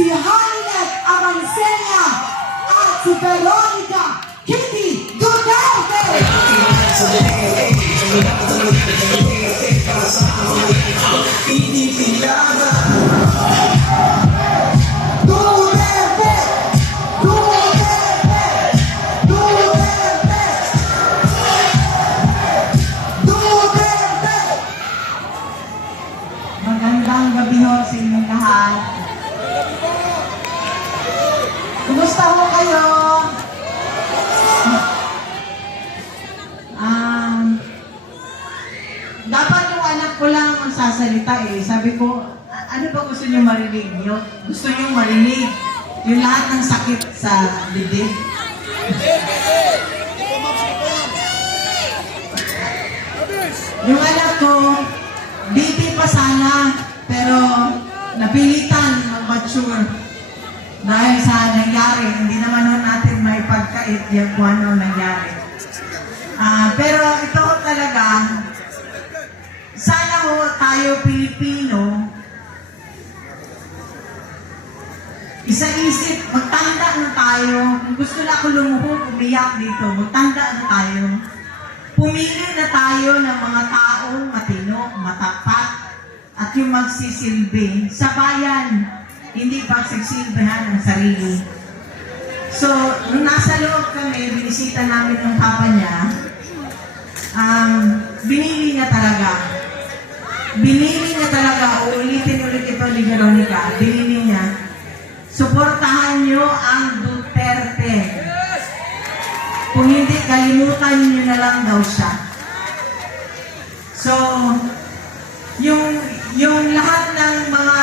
si Hanilet Amancenia at si Veronica Kitty Duterte. Magandang gabi ho sa inyong lahat. Kumusta ho kayo? Dapat yung anak ko lang ang sasalita eh. Sabi ko, ano ba gusto niyo marinig niyo? Gusto niyo marinig yung lahat ng sakit sa dibdib? Yung anak ko, BP pa sana, pero napilitan mag-mature dahil sa nangyari. Hindi naman nun natin may pagkait yung kung ano nangyari. Pero ito talaga, sana ho tayo Pilipino, isa-isip, magtanda na tayo. Kung gusto na ako lumuhog, umiyak dito, magtanda na tayo. Pumili na tayo ng mga taong matino, matapat, at yung magsisilbi sa bayan, hindi pagsisilbihan ng sarili. So, nung nasa loob kami, binisita namin ng papa niya, binili niya talaga. Binili niya talaga, uulitin ulit ito ni Veronica, binili niya, suportahan niyo ang Duterte. Kung hindi, kalimutan niyo na lang daw siya. So, yung lahat ng mga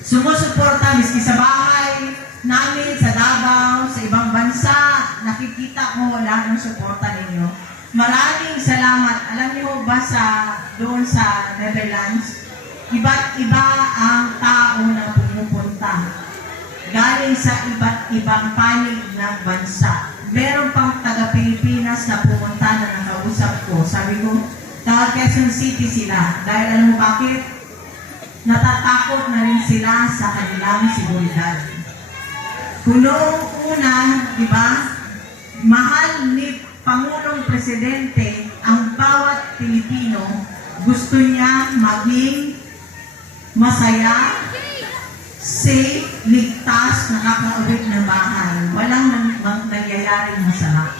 sumusuporta, miski sa bahay namin, sa Davao, sa ibang bansa, nakikita ko wala ng suporta ninyo. Maraming salamat. Alam niyo ba doon sa Netherlands, iba't iba ang tao na pumupunta. Galing sa iba't ibang panig ng bansa. Meron pang taga-Pilipinas na pumunta na nakausap ko. Sabi ko, taga Quezon City sila. Dahil alam mo bakit? Natatakot na rin sila sa kanilang seguridad. Kung noong una, di ba, mahal ni Pangulong Presidente ang bawat Pilipino, gusto niya maging masaya, safe, ligtas, nakakauwi ng bahay. Walang nangyayaring masama.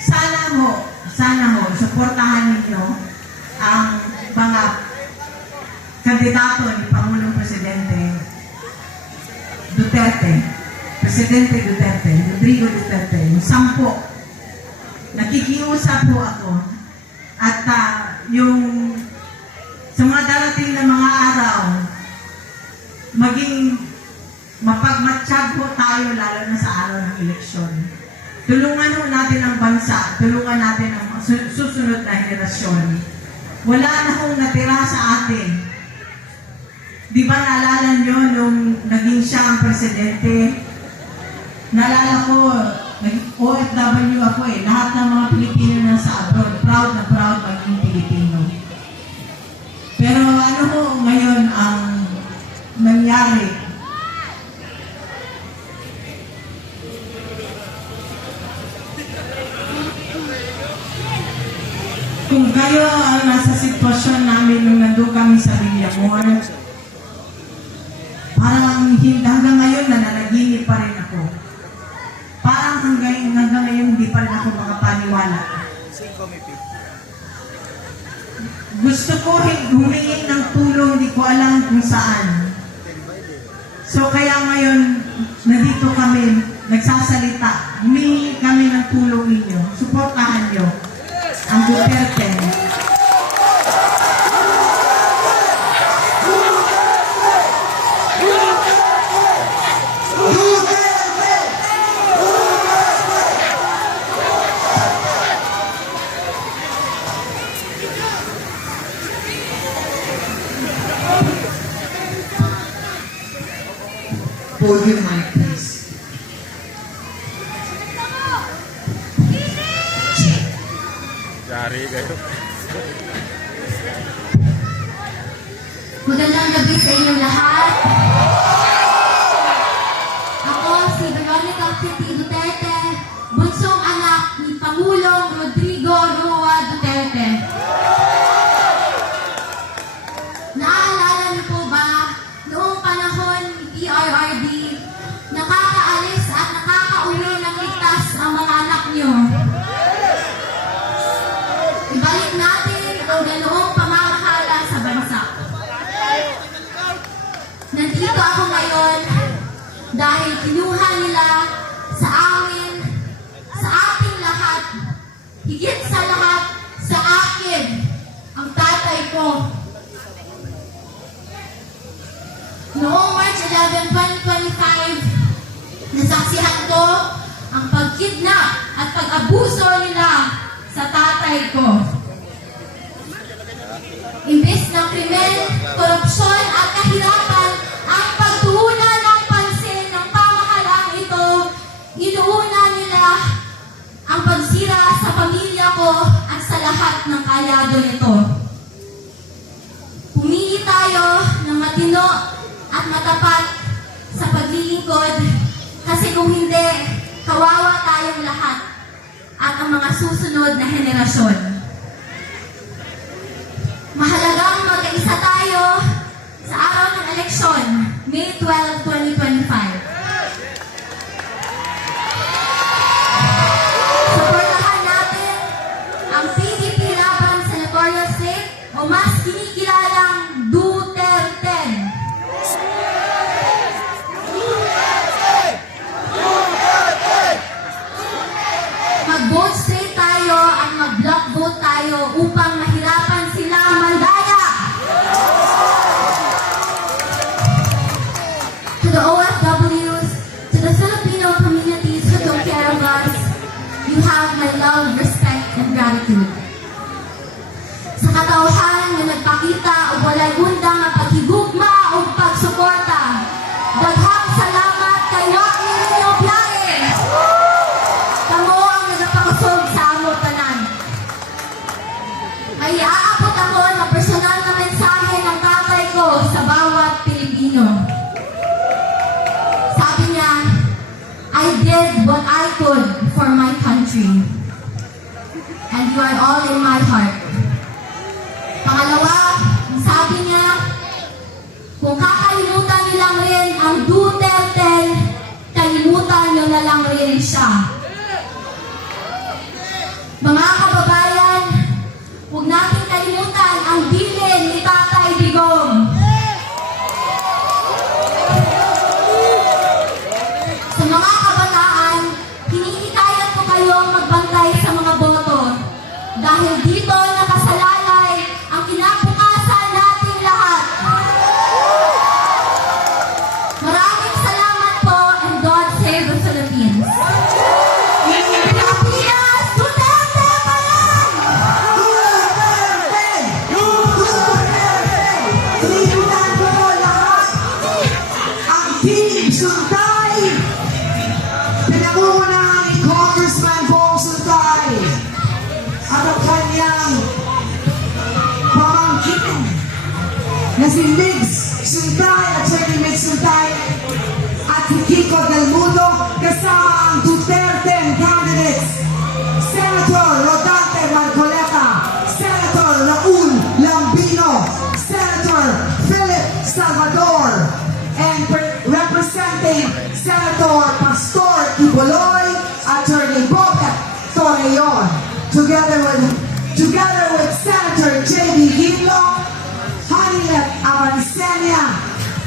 Sana ho, suportahan ninyo ang mga kandidato ni Pangulong Presidente Duterte, Presidente Duterte, Rodrigo Duterte, yung 10. Nakikiusap po ako at yung sa mga darating na mga araw, maging mapagmatsyag po tayo lalo na sa araw ng eleksyon. Tulungan ho natin ang bansa, tulungan natin ang susunod na henerasyon. Wala na hong natira sa atin. Di ba naalala nyo nung naging siya ang presidente? Naalala ko, OFW ako eh. Lahat ng mga Pilipino na sa abroad, proud na proud maging Pilipino. Pero ano ho ngayon ang nangyari? Kung kayo ang nasa sitwasyon namin nung nandun kami sa Villamor, parang hanggang ngayon nananaginip pa rin ako. Parang hanggang ngayon hindi pa rin ako makapaniwala. Gusto ko humingi ng tulong, hindi ko alam kung saan. So kaya ngayon, nandito kami, nagsasalita. Humingi kami ng tulong ninyo. Suportahan nyo ang Duterte. Podium mic, please. Yari kayo. Magandang gabi sa inyong lahat. Nandito ako ngayon dahil kinuha nila sa amin, sa ating lahat, higit sa lahat, sa akin, ang tatay ko. Noong March 11, 2025, nasaksihan ko ang pagkidnap at pag-abuso nila sa tatay ko. Imbes ng krimen, korupsyon at kahirapan ang pagtuunan ng pansin ng pamahalaan ito, inuuna nila ang pagsira sa pamilya ko at sa lahat ng kalyado nito. Pumili tayo ng matino at matapat sa paglilingkod kasi kung hindi, kawawa tayong lahat at ang mga susunod na henerasyon. Mahalagang magkaisa tayo sa araw ng eleksyon, May 12, 2025. Suportahan natin ang PDP laban sa Senatorial Slate o mas kinikilalang Duterte. Mag-vote straight tayo at mag-block vote tayo upang mahirapan sila mandaya. To the OFWs, to the Filipino communities who took care of us, you have my love, respect, and gratitude. Sa katauhan na nagpakita o walay undang na paghigugma o pagsuporta, daghang salamat kay Joaquin Nino Biae. Kamo ang nagapakusog sa amo tanan. Ay aabot ako ng personal na mensahe ng tatay ko sa bawat Pilipino. Sabi niya, I did what I could for my country. And you are all in my heart. Pangalawa, sabi niya, kung kakalimutan niyo lang rin ang Duterte, kalimutan niyo na lang rin siya. Mga kababayan, huwag natin kalimutan ang bilin ni Tatay Digong. Sa mga kabataan, hinihikayat ko kayong magbantay sa mga boto dahil dito nakasalalay ang kinabukasan nating lahat. Maraming salamat po and God save the Philippines. Pilipinas, Duterte pa rin! Duterte! Duterte! Tinipitan ko po lahat ang Team Sultay! Pinangungunahan ni Congressman Bong Sultay at ang kanyang pamangkin na si Migs Sultay at Attorney Migs Sultay at si Kiko Del Mundo kasama ang Duterte candidates Senator Rodante Marcoleta, Senator Raul Lambino, Senator Philip Salvador, and representing Senator Pastor Iboloy, Attorney Bobet Torreon, together with Senator J.B. Hilo, Hanilet Avancenia,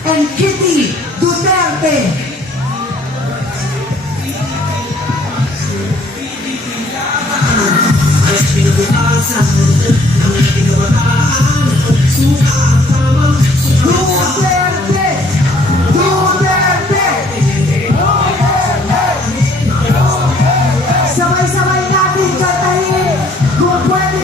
and Kitty Duterte